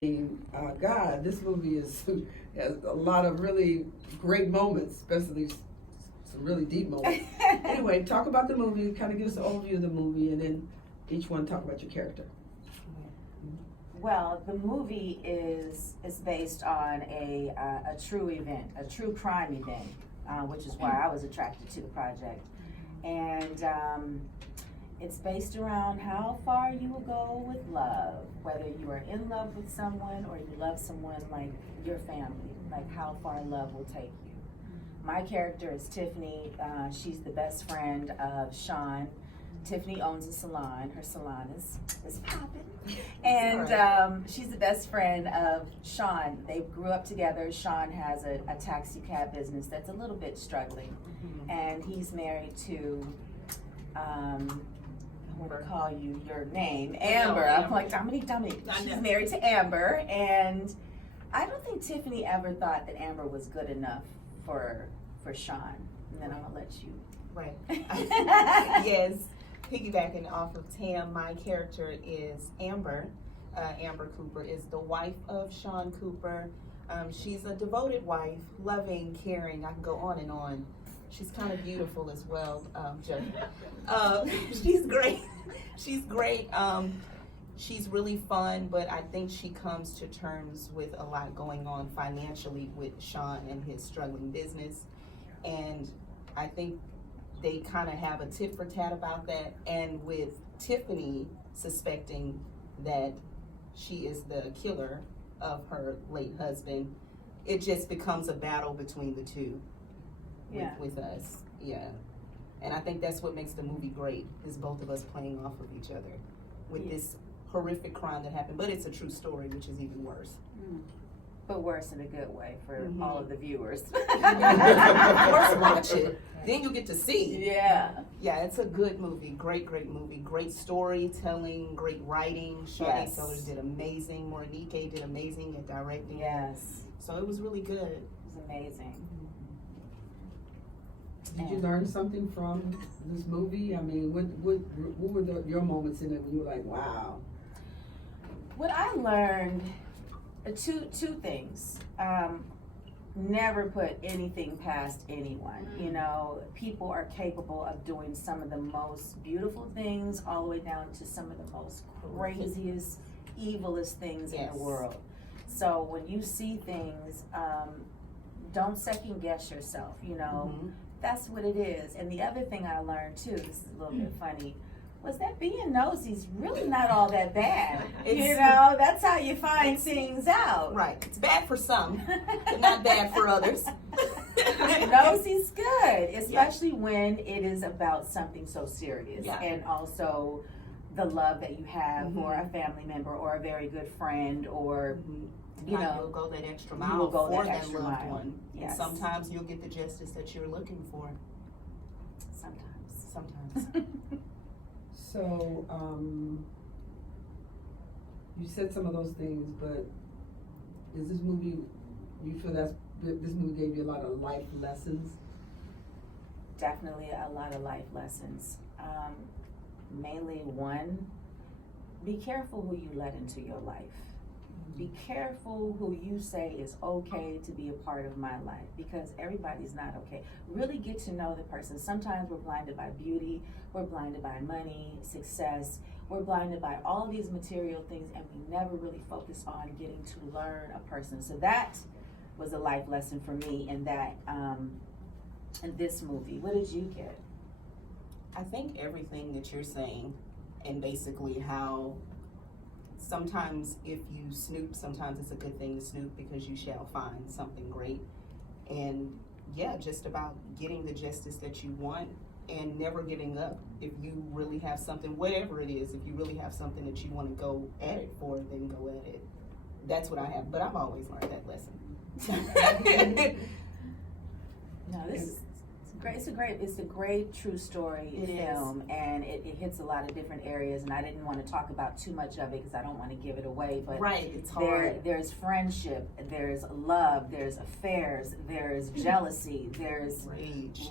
God, this movie has a lot of really great moments, especially some really deep moments. Anyway, talk about the movie, kind of give us an overview of the movie, and then each one talk about your character. Well, the movie is based on a true event, a true crime event, which is why I was attracted to the project. And it's based around how far you will go with love, whether you are in love with someone or you love someone like your family, like how far love will take you. My character is Tiffany. She's the best friend of Shawn. Tiffany owns a salon. Her salon is popping. And she's the best friend of Shawn. They grew up together. Shawn has a taxi cab business that's a little bit struggling. And he's married to, I'm going to call you your name, Amber. I'm like, Dominique. She's married to Amber. And I don't think Tiffany ever thought that Amber was good enough for Shawn. And then I'm going to let you. Right. Yes. Piggybacking off of Tam, my character is Amber. Amber Cooper is the wife of Shawn Cooper. She's a devoted wife, loving, caring. I can go on and on. She's kind of beautiful as well, Judge. She's great. She's great. She's really fun, but I think she comes to terms with a lot going on financially with Shawn and his struggling business. And I think they kind of have a tit for tat about that, and with Tiffany suspecting that she is the killer of her late husband, it just becomes a battle between the two with us. Yeah. And I think that's what makes the movie great, is both of us playing off of each other with this horrific crime that happened. But it's a true story, which is even worse. But worse in a good way for all of the viewers. First watch it, then you get to see. Yeah. Yeah, it's a good movie. Great movie. Great storytelling, great writing. Shawn Sellers did amazing. DomiNque did amazing at directing. Yes. So it was really good. It was amazing. Did you learn something from this movie? I mean, what were your moments in it when you were like, wow? What I learned, two things. Never put anything past anyone. You know, people are capable of doing some of the most beautiful things all the way down to some of the most craziest, evilest things in the world. So when you see things, don't second guess yourself, you know. That's what it is. And the other thing I learned too, this is a little bit funny, was that being nosy is really not all that bad. You know, that's how you find things out. Right. It's bad for some, but not bad for others. Nosy's good, especially when it is about something so serious. And also the love that you have for a family member or a very good friend, or you know, you'll go that extra mile for that loved one. Yes. And sometimes you'll get the justice that you're looking for. Sometimes. So, you said some of those things, but is this movie, you feel this movie gave you a lot of life lessons? Definitely a lot of life lessons. Mainly one, be careful who you let into your life. Be careful who you say is okay to be a part of my life, because everybody's not okay. Really get to know the person. Sometimes we're blinded by beauty, we're blinded by money, success, we're blinded by all of these material things, and we never really focus on getting to learn a person. So that was a life lesson for me in that, in this movie. What did you get? I think everything that you're saying, and basically how sometimes if you snoop, sometimes it's a good thing to snoop because you shall find something great. And yeah, just about getting the justice that you want and never giving up. If you really have something, whatever it is, if you really have something that you want to go at it for, then go at it. That's what I have, but I've always learned that lesson. No, this is great. It's a great true story film, and it hits a lot of different areas. And I didn't want to talk about too much of it because I don't want to give it away. But it's hard. There's friendship, there's love, there's affairs, there's jealousy, there's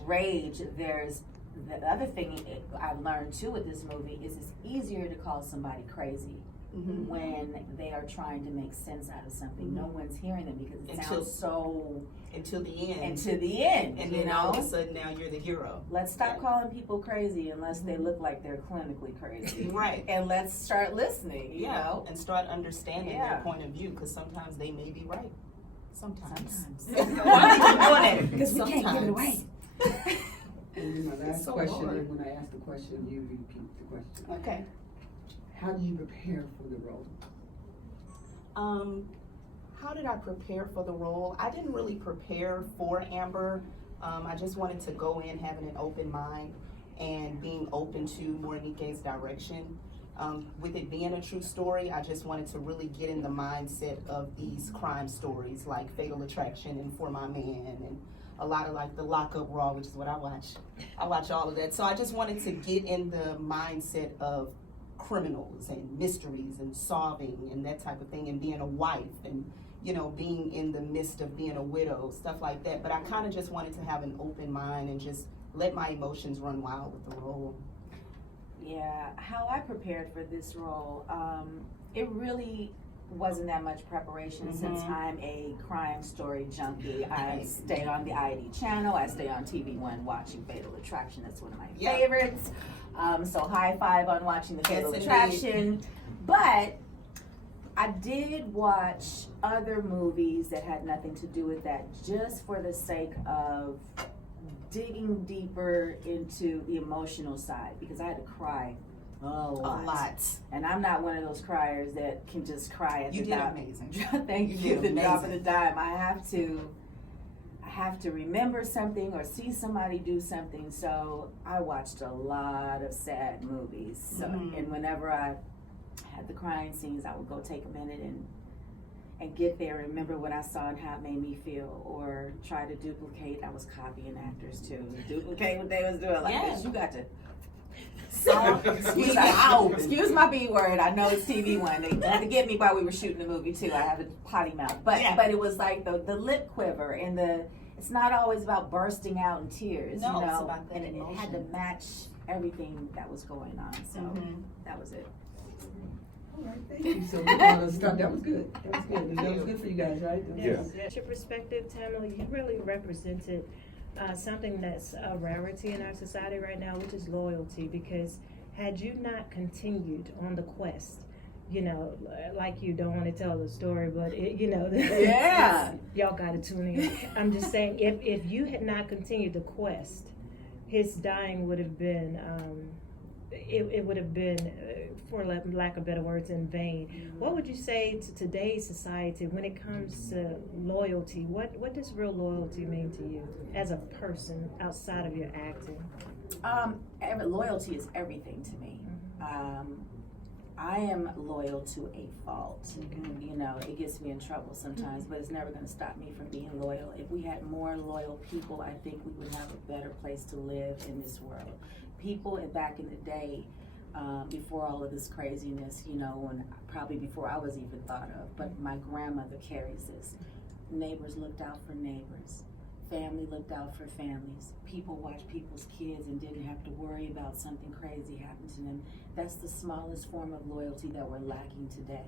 rage. There's the other thing I've learned too with this movie is it's easier to call somebody crazy when they are trying to make sense out of something. No one's hearing them because it sounds so until the end. Until the end, and then all of a sudden now you're the hero. Let's stop calling people crazy unless they look like they're clinically crazy. Right. And let's start listening, you know? And start understanding their point of view, because sometimes they may be right. Sometimes. Why are you doing it? Because we can't give it away. And my last so question, hard. and when I ask the question, you repeat the question. Okay. How did you prepare for the role? How did I prepare for the role? I didn't really prepare for Amber. I just wanted to go in having an open mind and being open to DomiNque's direction. With it being a true story, I just wanted to really get in the mindset of these crime stories like Fatal Attraction and For My Man and a lot of like the Lockup Raw, which is what I watch. I watch all of that. So I just wanted to get in the mindset of criminals and mysteries and solving and that type of thing, and being a wife and, you know, being in the midst of being a widow, stuff like that. But I kind of just wanted to have an open mind and just let my emotions run wild with the role. Yeah, how I prepared for this role, it really wasn't that much preparation since I'm a crime story junkie. I stay on the ID channel, I stay on TV1 watching Fatal Attraction. That's one of my favorites. So high five on watching the Fatal Attraction. But I did watch other movies that had nothing to do with that, just for the sake of digging deeper into the emotional side, because I had to cry a lot. And I'm not one of those criers that can just cry at the drop. You did amazing. Thank you. The drop of the dime. I have to remember something or see somebody do something. So I watched a lot of sad movies. So and whenever I had the crying scenes, I would go take a minute and get there, remember what I saw and how it made me feel, or try to duplicate. I was copying actors too. Duplicate what they was doing. Like, bitch, you got to. Excuse my B word. I know it's TV1. They had to get me while we were shooting the movie too. I have a potty mouth, but it was like the lip quiver and it's not always about bursting out in tears. No, you know? it's about that emotion. It had to match everything that was going on. So that was it. All right, thank you. So we're gonna start. That was good. That was good. That was good for you guys, right? Yes. Your perspective, Tamala, you really represented something that's a rarity in our society right now, which is loyalty. Because had you not continued on the quest, you know, like you don't want to tell the story, but y'all got to tune in. I'm just saying, if you had not continued the quest, his dying would have been. It would have been, for lack of better words, in vain. What would you say to today's society when it comes to loyalty? What does real loyalty mean to you as a person outside of your acting? Loyalty is everything to me. I am loyal to a fault. You know, it gets me in trouble sometimes, but it's never going to stop me from being loyal. If we had more loyal people, I think we would have a better place to live in this world. People back in the day, before all of this craziness, you know, and probably before I was even thought of, but my grandmother carries this. Neighbors looked out for neighbors. Family looked out for families. People watched people's kids and didn't have to worry about something crazy happening to them. That's the smallest form of loyalty that we're lacking today.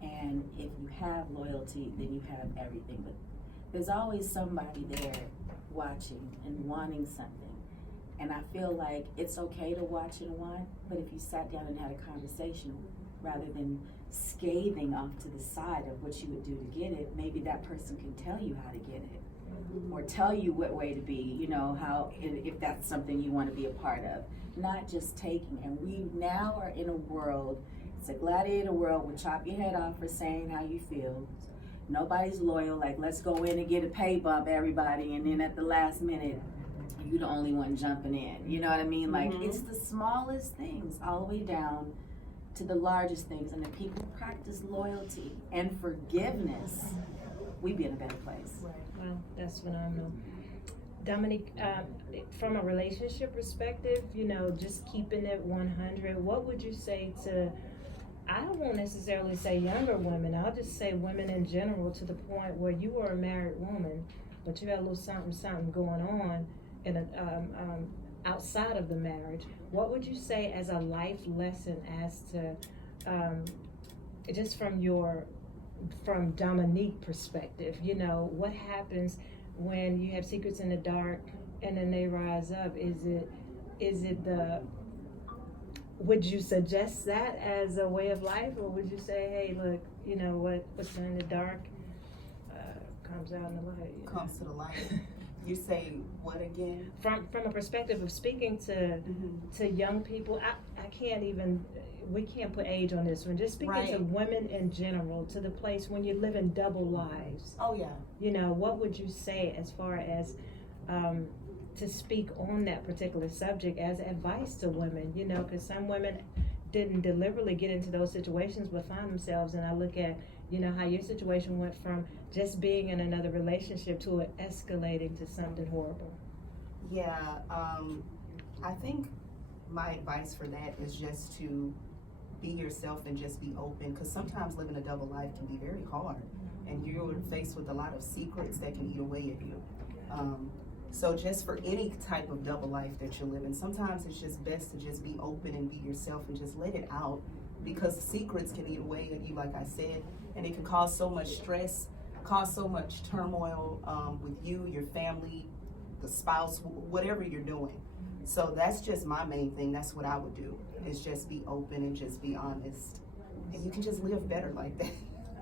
And if you have loyalty, then you have everything. But there's always somebody there watching and wanting something. And I feel like it's okay to watch and want, but if you sat down and had a conversation, rather than scathing off to the side of what you would do to get it, maybe that person can tell you how to get it. Or tell you what way to be, you know, how, if that's something you want to be a part of. Not just taking. And we now are in a world, it's a gladiator world, we'll chop your head off for saying how you feel. Nobody's loyal, like let's go in and get a pay bump, everybody, and then at the last minute, you're the only one jumping in. You know what I mean? Like, it's the smallest things all the way down to the largest things. And if people practice loyalty and forgiveness, we'd be in a better place. Right. Well, that's phenomenal. DomiNque, from a relationship perspective, you know, just keeping it 100, what would you say to, I won't necessarily say younger women, I'll just say women in general, to the point where you are a married woman, but you got a little something going on in outside of the marriage. What would you say as a life lesson as to just from DomiNque perspective, you know, what happens when you have secrets in the dark and then they rise up? Would you suggest that as a way of life, or would you say, hey, look, you know, what's done in the dark comes out in the light? You know? Comes to the light. You say what again? From a perspective of speaking to young people, we can't put age on this one. Just speaking to women in general, to the place when you're living double lives. Oh yeah. You know, what would you say as far as to speak on that particular subject as advice to women? You know, because some women didn't deliberately get into those situations but find themselves, and I look at, you know, how your situation went from just being in another relationship to it escalating to something horrible. Yeah, I think my advice for that is just to be yourself and just be open, because sometimes living a double life can be very hard, and you're faced with a lot of secrets that can eat away at you. So just for any type of double life that you're living, sometimes it's just best to just be open and be yourself and just let it out, because secrets can eat away at you, like I said, and it can cause so much stress, cause so much turmoil with you, your family, the spouse, whatever you're doing. So that's just my main thing. That's what I would do, is just be open and just be honest. And you can just live better like that.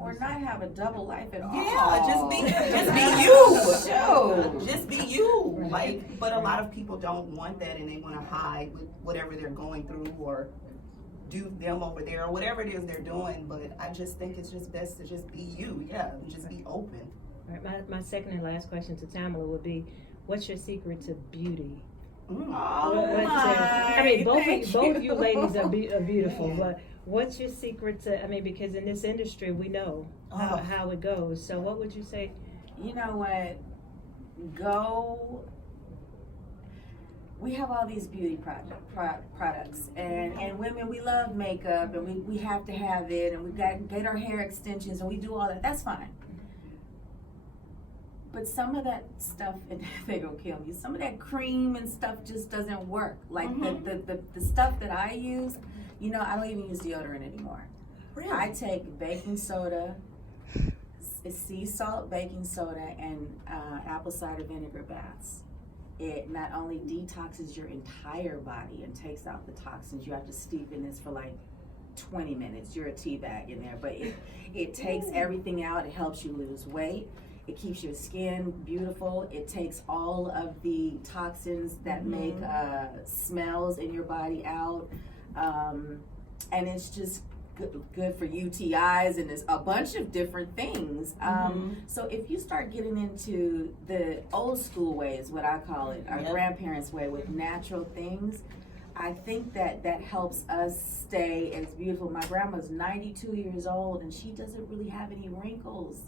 Or not have a double life at all. Yeah, just be you. Sure. Just be you. Like, but a lot of people don't want that, and they want to hide with whatever they're going through, or do them over there, or whatever it is they're doing. But I just think it's just best to just be you. Yeah, and just be open. All right, my second and last question to Tamala would be, what's your secret to beauty? I mean, both of you ladies are beautiful, but what's your secret to, I mean, because in this industry we know how it goes. So what would you say? You know what? We have all these beauty products, and women, we love makeup, and we have to have it, and we get our hair extensions, and we do all that. That's fine. But some of that stuff, and they're gonna kill me, some of that cream and stuff just doesn't work. Like the stuff that I use, you know, I don't even use deodorant anymore. Really? I take baking soda, sea salt, baking soda, and apple cider vinegar baths. It not only detoxes your entire body and takes out the toxins. You have to steep in this for like 20 minutes. You're a tea bag in there, but it takes everything out. It helps you lose weight. It keeps your skin beautiful. It takes all of the toxins that make smells in your body out. And it's just good for UTIs, and there's a bunch of different things. So if you start getting into the old school ways, what I call it, our grandparents' way, with natural things, I think that helps us stay as beautiful. My grandma's 92 years old, and she doesn't really have any wrinkles.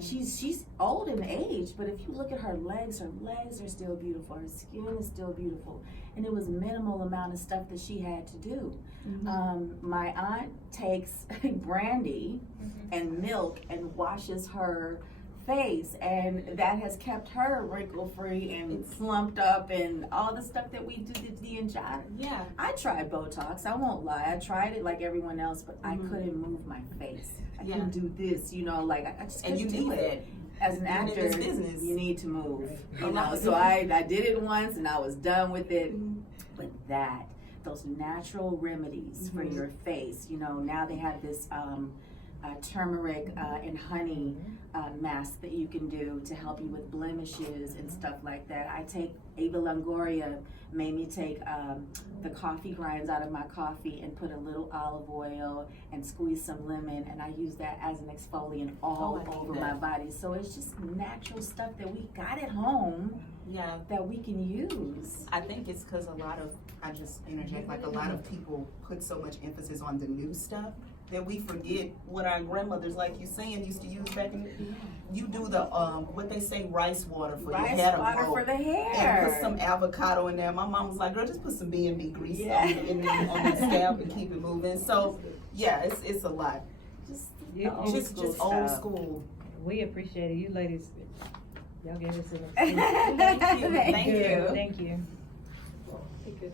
She's old in age, but if you look at her legs are still beautiful. Her skin is still beautiful. And it was minimal amount of stuff that she had to do. My aunt takes brandy and milk and washes her face, and that has kept her wrinkle free and plumped up, and all the stuff that we do to the inside. Yeah. I tried Botox, I won't lie. I tried it like everyone else, but I couldn't move my face. I couldn't do this, you know, like I just couldn't do it. As an actor, you need to move, you know. So I did it once and I was done with it. But those natural remedies for your face, you know, now they have this turmeric and honey mask that you can do to help you with blemishes and stuff like that. I take Ava Longoria made me take the coffee grinds out of my coffee and put a little olive oil and squeeze some lemon, and I use that as an exfoliant all over my body. So it's just natural stuff that we got at home that we can use. I think it's because I just interject, like a lot of people put so much emphasis on the new stuff that we forget what our grandmothers, like you saying, used to use back in. You do the what they say, rice water for your hair to grow. Rice water for the hair. And put some avocado in there. My mom was like, "Girl, just put some B&B grease on the scalp and keep it moving." So yeah, it's a lot. Just old school. We appreciate it. You ladies, y'all gave us an Thank you. Thank you. Thank you.